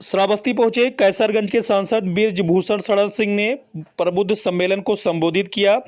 श्रावस्ती पहुंचे कैसरगंज के सांसद बृजभूषण शरण सिंह ने प्रबुद्ध सम्मेलन को संबोधित किया।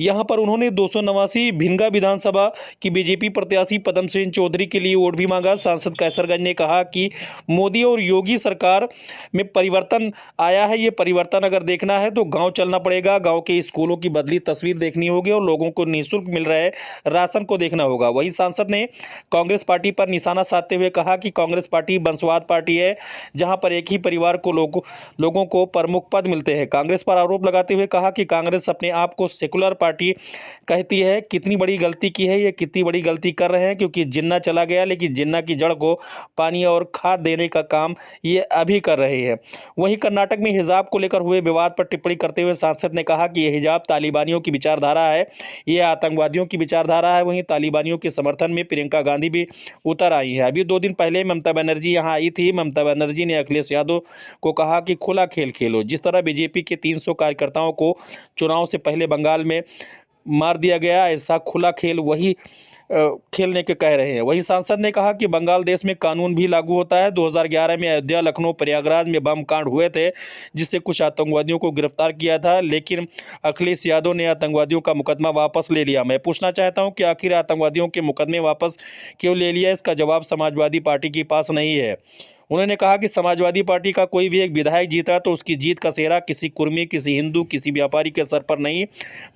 यहां पर उन्होंने 289 भिनगा विधानसभा की बीजेपी प्रत्याशी पदम सिंह चौधरी के लिए वोट भी मांगा। सांसद कैसरगंज ने कहा कि मोदी और योगी सरकार में परिवर्तन आया है। ये परिवर्तन अगर देखना है तो गांव चलना पड़ेगा। गांव के स्कूलों की बदली तस्वीर देखनी होगी और लोगों को निःशुल्क मिल रहे राशन को देखना होगा। वहीं सांसद ने कांग्रेस पार्टी पर निशाना साधते हुए कहा कि कांग्रेस पार्टी वंशवाद पार्टी है, जहां पर एक ही परिवार को लोगों को प्रमुख पद मिलते हैं। कांग्रेस पर आरोप लगाते हुए कहा कि कांग्रेस अपने आप को सेकुलर पार्टी कहती है। कितनी बड़ी गलती की है, ये कितनी बड़ी गलती कर रहे हैं, क्योंकि जिन्ना चला गया लेकिन जिन्ना की जड़ को पानी और खाद देने का काम ये अभी कर रहे हैं। वहीं कर्नाटक में हिजाब को लेकर हुए विवाद पर टिप्पणी करते हुए सांसद ने कहा कि यह हिजाब तालिबानियों की विचारधारा है, ये आतंकवादियों की विचारधारा है। वहीं तालिबानियों के समर्थन में प्रियंका गांधी भी उतर आई है। अभी 2 दिन पहले ममता बनर्जी यहां आई थी। ममता बनर्जी ने अखिलेश यादव को कहा कि खुला खेल खेलो। जिस तरह बीजेपी के 300 कार्यकर्ताओं को चुनाव से पहले बंगाल में मार दिया गया, ऐसा खुला खेल वही खेलने के कह रहे हैं। वहीं सांसद ने कहा कि बंगाल देश में कानून भी लागू होता है। 2011 में अयोध्या, लखनऊ, प्रयागराज में बम कांड हुए थे, जिससे कुछ आतंकवादियों को गिरफ्तार किया था, लेकिन अखिलेश यादव ने आतंकवादियों का मुकदमा वापस ले लिया। मैं पूछना चाहता हूं कि आखिर आतंकवादियों के मुकदमे वापस क्यों ले लिया? इसका जवाब समाजवादी पार्टी के पास नहीं है। उन्होंने कहा कि समाजवादी पार्टी का कोई भी एक विधायक जीता तो उसकी जीत का सेहरा किसी कुर्मी, किसी हिंदू, किसी व्यापारी के सर पर नहीं,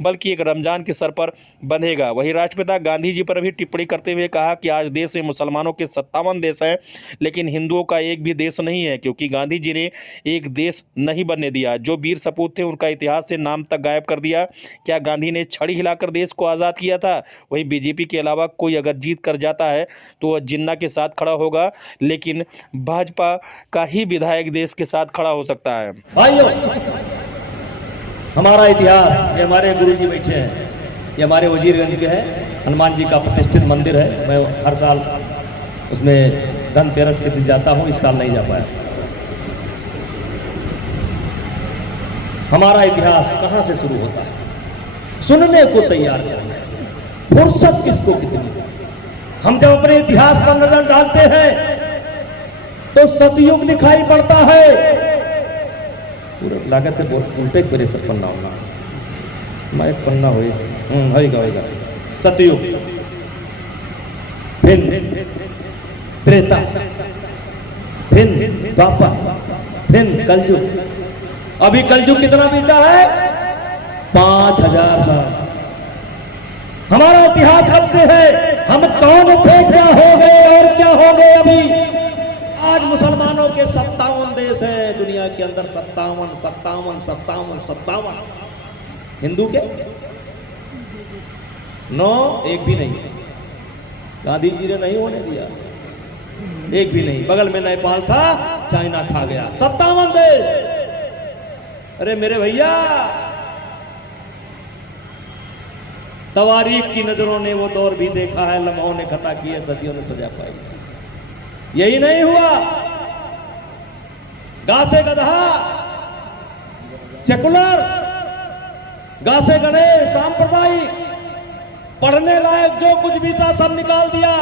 बल्कि एक रमजान के सर पर बंधेगा। वहीं राष्ट्रपिता गांधी जी पर भी टिप्पणी करते हुए कहा कि आज देश में मुसलमानों के 57 देश हैं, लेकिन हिंदुओं का एक भी देश नहीं है, क्योंकि गांधी जी ने एक देश नहीं बनने दिया। जो वीर सपूत थे उनका इतिहास से नाम तक गायब कर दिया। क्या गांधी ने छड़ी हिलाकर देश को आज़ाद किया था? वहीं बीजेपी के अलावा कोई अगर जीत कर जाता है तो वह जिन्ना के साथ खड़ा होगा, लेकिन भाजपा का ही विधायक देश के साथ खड़ा हो सकता है। भाइयों, हमारा इतिहास, ये हमारे गुरुजी बैठे हैं, ये हमारे वजीरगंज के हैं। हनुमान जी का प्रतिष्ठित मंदिर है। मैं हर साल उसमें धनतेरस के दिन जाता हूं, इस साल नहीं जा पाया। हमारा इतिहास कहां से शुरू होता है? सुनने को तैयार करें, फुर्सत किसको कितनी। हम जब अपने इतिहास पर नजर डालते हैं तो सतयुग दिखाई पड़ता है। पूरा लागत है उल्टे करे सब पन्ना होना, मैं एक पन्ना होएगा सतयुग, फिर त्रेता, फिर द्वापर, फिर कलयुग। अभी कलयुग कितना बीता है? 5000 साल। हमारा इतिहास हद से है। हम कौन थे, क्या हो गए और क्या हो गए अभी। आज मुसलमानों के 57 देश हैं दुनिया के अंदर, 57। हिंदू के 9, एक भी नहीं। गांधी जी ने नहीं होने दिया, एक भी नहीं। बगल में नेपाल था, चाइना खा गया। 57 देश। अरे मेरे भैया, तवारीख की नजरों ने वो दौर भी देखा है, लम्हों ने खता की है, सदियों ने सजा पाई। यही नहीं हुआ, गा से गधा, सेकुलर, गा से गणेश, सांप्रदायिक, पढ़ने लायक जो कुछ भी था सब निकाल दिया।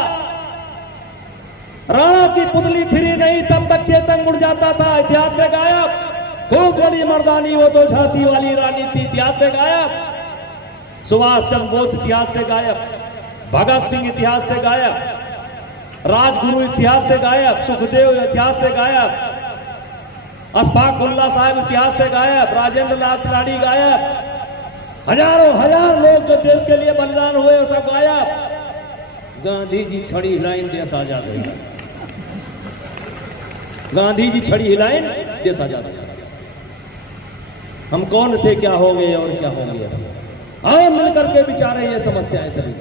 राणा की पुतली फिरी नहीं तब तक चेतन मुड़ जाता था, इतिहास से गायब। खूब बड़ी मर्दानी वो तो झांसी वाली रानी थी, इतिहास से गायब। सुभाष चंद्र बोस इतिहास से गायब, भगत सिंह इतिहास से गायब, राजगुरु इतिहास से गायब, सुखदेव इतिहास से गायब, अशफाकुल्लाह साहब इतिहास से गायब, राजेंद्र नाथ राणी गायब, हजार लोग जो देश के लिए बलिदान हुए वो सब गायब। गांधी जी छड़ी हिलाइन, देश आजाद हो गया। गांधी जी छड़ी हिलाइन, देश आजाद हो गया। हम कौन थे, क्या हो गए और क्या होंगे। आओ मिलकर के विचारें ये समस्याएं सभी।